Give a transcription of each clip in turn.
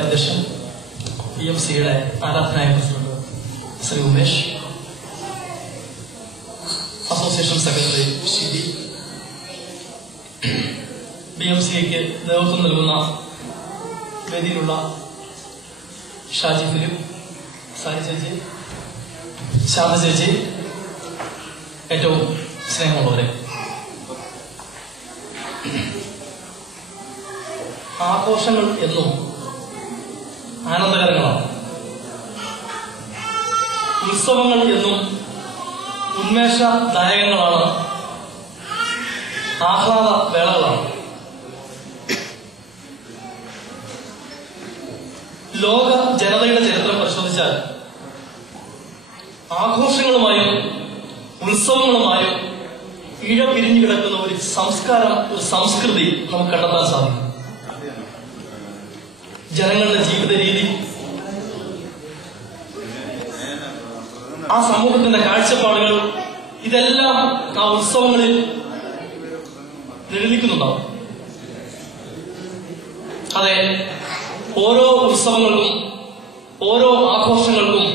അധ്യക്ഷൻ PMCയുടെ ആരാധനായ president Shri Umesh, association secretary Shibi, BMCക്ക് നേതൃത്വം നൽകുന്ന വേദിയിലുള്ള ഷാജി ഫിലിപ്പ്, സാരി ചേച്ചി, ശാന്ത ചേച്ചി, ഏറ്റവും സ്നേഹമുള്ളവരെ, ആഘോഷങ്ങൾ എന്നും ആനന്ദകരങ്ങളാണ്. ഉത്സവങ്ങൾ എന്നും ഉന്മേഷദായകങ്ങളാണ്, ആഹ്ലാദ വേളകളാണ്. ലോക ജനതയുടെ ചരിത്രം പരിശോധിച്ചാൽ ആഘോഷങ്ങളുമായും ഉത്സവങ്ങളുമായും ഇഴപിരിഞ്ഞു കിടക്കുന്ന ഒരു സംസ്കാരം, ഒരു സംസ്കൃതി നമുക്ക് കണ്ടെത്താൻ സാധിക്കും. ജനങ്ങളുടെ ജീവിത രീതി, ആ സമൂഹത്തിന്റെ കാഴ്ചപ്പാടുകൾ, ഇതെല്ലാം ആ ഉത്സവങ്ങളിൽ നിഴലിക്കുന്നുണ്ടാവും. അതെ, ഓരോ ഉത്സവങ്ങൾക്കും ഓരോ ആഘോഷങ്ങൾക്കും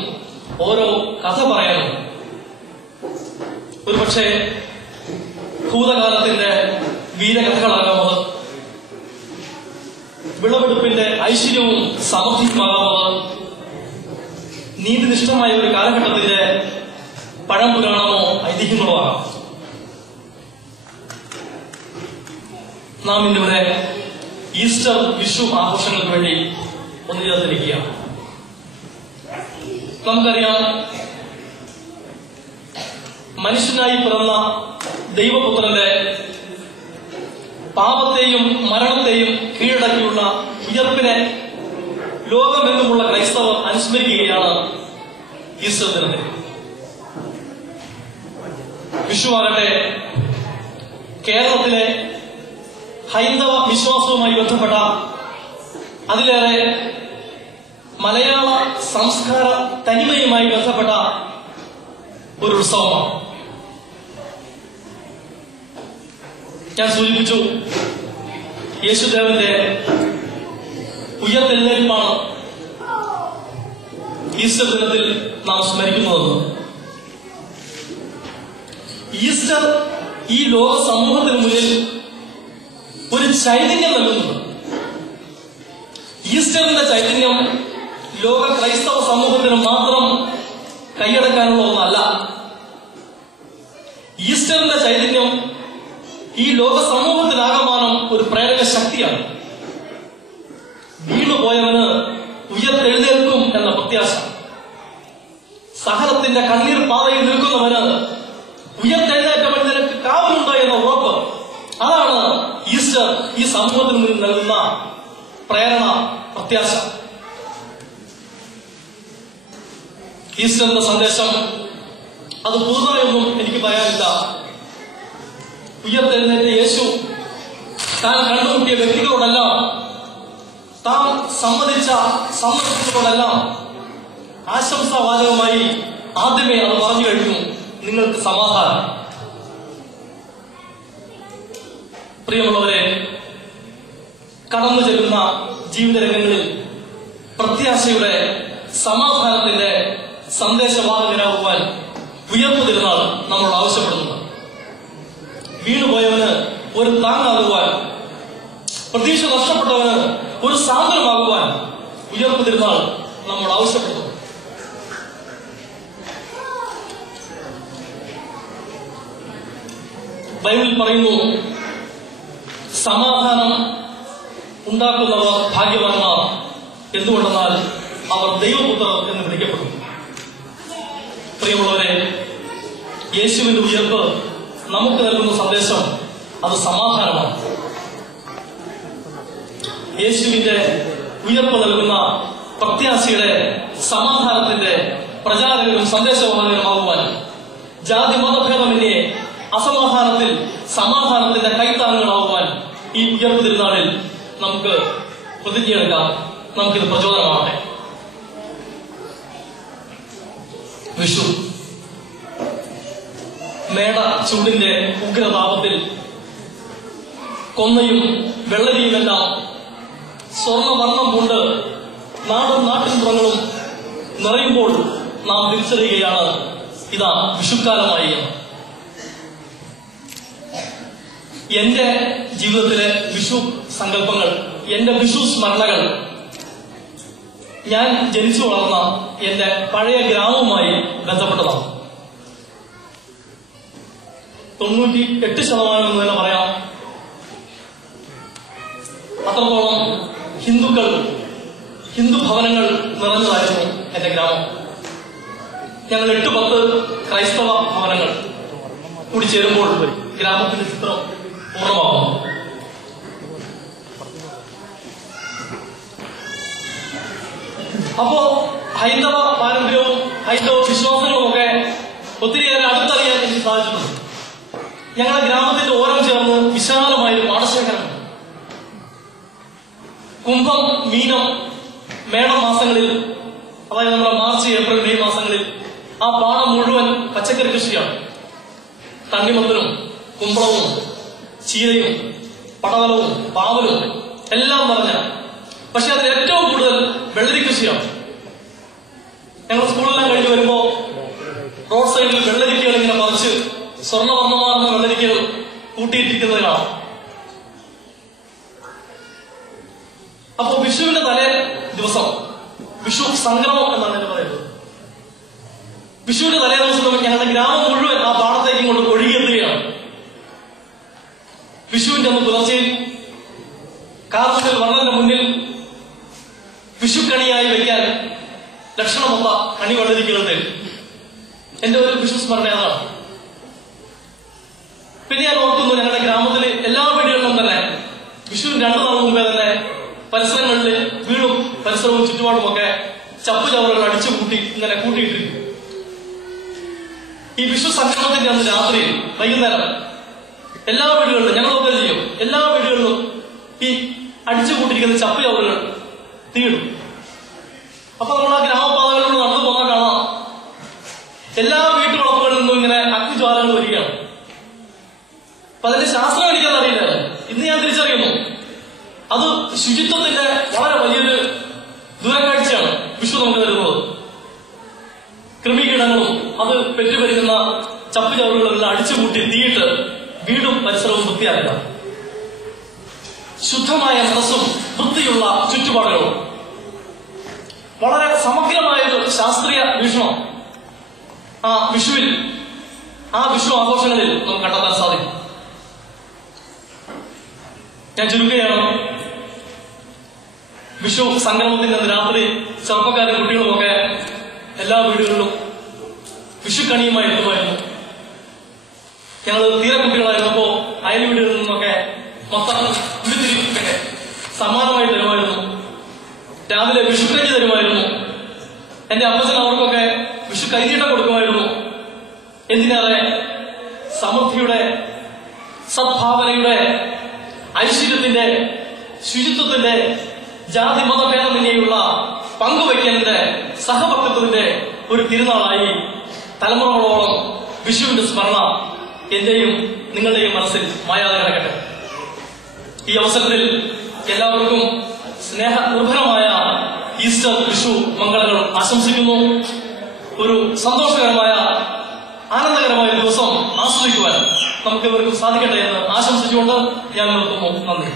ഓരോ കഥ പറയാനും ഒരുപക്ഷെ ഭൂതകാലത്തിന്റെ വീരകഥകളാകാമത്, വിളവെടുപ്പിന്റെ ഐശ്വര്യവും സമൃദ്ധിയുമാകാമത്, നീതിനിഷ്ഠമായ ഒരു കാലഘട്ടത്തിന്റെ പഴംപുരാണമോ ഐതിഹ്യങ്ങളോ ആകാം. നാം ഇന്നിവിടെ ഈസ്റ്റർ, വിഷു ആഘോഷങ്ങൾക്ക് വേണ്ടി ഒന്നുചേർന്നിരിക്കുകയാണ്. നമുക്കറിയാം, മനുഷ്യനായി പിറന്ന ദൈവപുത്രന്റെ പാപത്തെയും മരണത്തെയും കീഴടക്കിയുള്ള ഉയർപ്പിനെ ലോകമെങ്ങുമുള്ള ക്രൈസ്തവർ അനുസ്മരിക്കുകയാണ് ഈസ്റ്റർ ദിനത്തിൽ. വിഷുവാകട്ടെ കേരളത്തിലെ ഹൈന്ദവ വിശ്വാസവുമായി ബന്ധപ്പെട്ട, അതിലേറെ മലയാള സംസ്കാര തനിമയുമായി ബന്ധപ്പെട്ട ഒരു ഉത്സവമാണ്. ഞാൻ സൂചിപ്പിച്ചു, യേശുദേവന്റെ ഉയർത്തെഴുന്നേൽപ്പാണ് ഈസ്റ്റർ ദിനത്തിൽ നാം സ്മരിക്കുന്നത്. ഈസ്റ്റർ ഈ ലോക സമൂഹത്തിന് മുന്നിൽ ഒരു ചൈതന്യം നൽകുന്നുണ്ട്. ഈസ്റ്ററിന്റെ ചൈതന്യം ലോക ക്രൈസ്തവ സമൂഹത്തിന് മാത്രം കൈയടക്കാനുള്ള ഒന്നല്ല. ഈസ്റ്ററിന്റെ ചൈതന്യം ഈ ലോക സമൂഹത്തിനാകമാനം ഒരു പ്രേരക ശക്തിയാണ്. വീണുപോയവന് ഉയർത്തെഴുന്നേൽക്കും എന്ന പ്രത്യാശ, സഹനത്തിന്റെ കണ്ണീർ പാതയിൽ നിൽക്കുന്നവന് ഉയർത്തെഴുന്നേറ്റവൻ നിനക്ക് കാവലുണ്ട് എന്ന ഉറപ്പ്, അതാണ് ഈസ്റ്റർ ഈ സമൂഹത്തിന് മുന്നിൽ നൽകുന്ന പ്രേരണ, പ്രത്യാശ. ഈസ്റ്ററിന്റെ സന്ദേശം അത് പൂർണ്ണമായൊന്നും എനിക്ക് പറയാനില്ല. ഉയർത്തെഴുന്നേറ്റ യേശു താൻ കണ്ടുമുട്ടിയ വ്യക്തികളോടെല്ലാം, താൻ സമ്മതിച്ചതോടെല്ലാം ആശംസാവാചകമായി ആദ്യമേ അത് പറഞ്ഞു കഴിഞ്ഞു, നിങ്ങൾക്ക് സമാധാനം. പ്രിയമുള്ളവരെ, കടന്നു ചെല്ലുന്ന ജീവിതരംഗങ്ങളിൽ പ്രത്യാശയുടെ, സമാധാനത്തിന്റെ സന്ദേശവാഹകരാകുവാൻ ഉയർപ്പ് തിരുനാൾ നമ്മളോട് ആവശ്യപ്പെടുന്നുണ്ട്. വീണുപോയവന് ഒരു താങ്ങാകുവാൻ, പ്രതീക്ഷ നഷ്ടപ്പെട്ടവന് ഒരു സാന്ത്വനമാകുവാൻ ഉയർപ്പ് തിരുനാൾ നമ്മോട് ആവശ്യപ്പെടുന്നു. ബൈബിളിൽ പറയുന്നു, സമാധാനം ഉണ്ടാക്കുന്നവർ ഭാഗ്യവാന്മാർ, എന്തുകൊണ്ടെന്നാൽ അവർ ദൈവപുത്രർ എന്ന് വിളിക്കപ്പെടും. പ്രിയമുള്ളവരെ, യേശുവിന്റെ ഉയർപ്പ് നമുക്ക് നൽകുന്ന സന്ദേശം അത് സമാധാനമാണ്. യേശുവിന്റെ ഉയർപ്പ് നൽകുന്ന പ്രത്യാശയുടെ, സമാധാനത്തിന്റെ പ്രചാരകരും സന്ദേശവാഹകരുമാകുവാൻ ജാതി മതഭേദമന്യേ അസമാധാനത്തിൽ സമാധാനത്തിന്റെ കൈത്താങ്ങുകളാകുവാൻ ഈ ഉയർപ്പ് തിരുനാളിൽ നമുക്ക് പ്രതിജ്ഞയെടുക്കാം. നമുക്കിത് പ്രചോദനമാകട്ടെ. വിഷു മേട ചൂടിന്റെ ഉഗ്രതാപത്തിൽ കൊന്നയും വെള്ളരിയുമെല്ലാം സ്വർണ്ണവർണ്ണം കൊണ്ട് നാടും നാട്ടിൻപുറങ്ങളും നിറയുമ്പോൾ നാം തിരിച്ചറിയുകയാണ് ഇതാ വിഷുക്കാലമായി. എന്റെ ജീവിതത്തിലെ വിഷു സങ്കല്പങ്ങൾ, എന്റെ വിഷു സ്മരണകൾ ഞാൻ ജനിച്ചു വളർന്ന എന്റെ പഴയ ഗ്രാമവുമായി ബന്ധപ്പെട്ടതാണ്. 98% എന്ന് തന്നെ പറയാം. അത്രത്തോളം ഹിന്ദു ഭവനങ്ങൾ നിറഞ്ഞതായിരുന്നു എന്റെ ഗ്രാമം. ഞങ്ങൾ 8-10 ക്രൈസ്തവ ഭവനങ്ങൾ കൂടി ചേരുമ്പോൾ ഗ്രാമത്തിന്റെ ചിത്രം പൂർണ്ണമാകുന്നു. അപ്പോ ഹൈന്ദവ പാരമ്പര്യവും ഹൈന്ദവ വിശ്വാസങ്ങളും ഒക്കെ ഒത്തിരിയേറെ അടുത്തറിയാൻ എനിക്ക് സാധിച്ചിട്ടുണ്ട്. ഞങ്ങളുടെ ഗ്രാമത്തിന്റെ ഓരം ചേർന്ന് വിശാലമായൊരു പാടശേഖരമുണ്ട്. കുംഭം, മീനം, മേടം മാസങ്ങളിൽ, അതായത് നമ്മുടെ മാർച്ച്, ഏപ്രിൽ, മെയ് മാസങ്ങളിൽ ആ പാടം മുഴുവൻ പച്ചക്കറി കൃഷിയാണ്. തണ്ണിമത്തനും കുമ്പളവും ചീരയും പടവലവും പാവലും എല്ലാം നിറഞ്ഞ, പക്ഷെ അതിൽ ഏറ്റവും കൂടുതൽ വെള്ളരി കൃഷിയാണ്. ഞങ്ങൾ സ്കൂളെല്ലാം കഴിഞ്ഞ് വരുമ്പോ റോഡ് സൈഡിൽ വെള്ളരിക്കകൾ ഇങ്ങനെ മറിച്ച് സ്വർണ്ണവർണ്ണമാർന്ന വെള്ളരിക്കകൾ കൂട്ടിയിട്ടിരിക്കുന്നത് കാണാം. അപ്പോ വിഷുവിന്റെ തലേ ദിവസം, വിഷു സംക്രമം എന്നാണ് എന്ന് പറയുന്നത്, വിഷുവിന്റെ തലേ ദിവസം ഞങ്ങളുടെ ഗ്രാമം മുഴുവൻ ആ പാടത്തേക്ക് കൊണ്ട് ഒഴുകിയെത്തുകയാണ്. വിഷുവിന്റെ അന്ന് പുലർച്ചയിൽ കാർമുകിൽ വർണ്ണന്റെ മുന്നിൽ വിഷുക്കണിയായി വയ്ക്കാൻ ലക്ഷണമൊത്ത കണി വെള്ളരിക്കകൾ തരും. എന്റെ ഒരു വിഷു സ്മരണ അതാണ്. പിന്നെ ഞാൻ ഓർക്കുന്നു, ഞങ്ങളുടെ ഗ്രാമത്തിലെ എല്ലാ വീടുകളിലും തന്നെ വിഷുവിന് 2 നാൾ മുമ്പേ തന്നെ പരിസരങ്ങളിൽ, വീടും പരിസരവും ചുറ്റുപാടുമൊക്കെ ചപ്പുചവറുകൾ അടിച്ചു കൂട്ടി ഇങ്ങനെ കൂട്ടിയിട്ടിരിക്കും. ഈ വിഷു സംക്രമത്തിന്റെ അന്ന് രാത്രി വൈകുന്നേരം എല്ലാ വീടുകളിലും ഞങ്ങളൊക്കെ ചെയ്യും, എല്ലാ വീടുകളിലും ഈ അടിച്ചു കൂട്ടിയിരിക്കുന്ന ചപ്പുചവറുകൾ തീടും. അപ്പൊ നമ്മൾ ആ ഗ്രാമപാതകളിലൂടെ നടന്നു പോകാൻ കാണാം, എല്ലാ വീട്ടുവളപ്പുകളിൽ നിന്നും ഇങ്ങനെ അഗ്നിജ്വാലകൾ വരികയാണ്. അപ്പൊ അതിന്റെ ശാസ്ത്രം എനിക്കതറിയില്ല. ഇന്ന് ഞാൻ തിരിച്ചറിയുന്നു, അത് ശുചിത്വത്തിന്റെ വളരെ വലിയൊരു ദൂരക്കാഴ്ചയാണ് വിഷു നമുക്ക് തരുന്നത്. കൃമികീടങ്ങളും അത് പെറ്റുപരിക്കുന്ന ചപ്പുചവറുകളെല്ലാം അടിച്ചുകൂട്ടി തീയിട്ട് വീടും പരിസരവും വൃത്തിയാക്കുക. ശുദ്ധമായ മനസ്സും വൃത്തിയുള്ള ചുറ്റുപാടുകളും, വളരെ സമഗ്രമായൊരു ശാസ്ത്രീയ വീക്ഷണം ആ വിഷുവിൽ, ആ വിഷു ആഘോഷങ്ങളിൽ നമുക്ക് കണ്ടെത്താൻ സാധിക്കും. ഞാൻ ചുരുക്കുകയാണ്. വിഷു സംക്രമത്തിന്റെ രാത്രി ചെറുപ്പക്കാരും കുട്ടികളുമൊക്കെ എല്ലാ വീടുകളിലും വിഷുക്കണിയുമായി എത്തുമായിരുന്നു. ഞങ്ങൾ തീരെ കുട്ടികളായിരുന്നപ്പോ അയൽ വീടുകളിൽ നിന്നൊക്കെ മൊത്തം ഉരുത്തിരിക്കൊക്കെ സമ്മാനമായി തരുമായിരുന്നു. രാവിലെ വിഷുക്കഞ്ഞി തരുമായിരുന്നു. എന്റെ അമ്മച്ചൻ അവർക്കൊക്കെ വിഷു കൈനീട്ടം കൊടുക്കുമായിരുന്നു. എന്തിനേറെ സമൃദ്ധിയുടെ, സദ്ഭാവനയുടെ, ഐശ്വര്യത്തിന്റെ, ശുചിത്വത്തിന്റെ, ജാതി മതഭേദമന്യേയുള്ള പങ്കുവയ്ക്കലിന്റെ, സഹവർത്തിത്വത്തിന്റെ ഒരു തിരുനാളായി തലമുറകളോളം വിഷുവിന്റെ സ്മരണ എന്റെയും നിങ്ങളുടെയും മനസ്സിൽ മായാതെ കിടക്കട്ടെ. ഈ അവസരത്തിൽ എല്ലാവർക്കും സ്നേഹനിർഭരമായ ഈസ്റ്റർ വിഷു മംഗളങ്ങൾ ആശംസിക്കുന്നു. ഒരു സന്തോഷകരമായ, ആനന്ദകരമായ ദിവസം ആസ്വദിക്കുവാൻ നമുക്ക് ഇവർക്കും സാധിക്കട്ടെ എന്ന് ആശംസിച്ചുകൊണ്ട് ഞാൻ നിർത്തുന്നു. നന്ദി.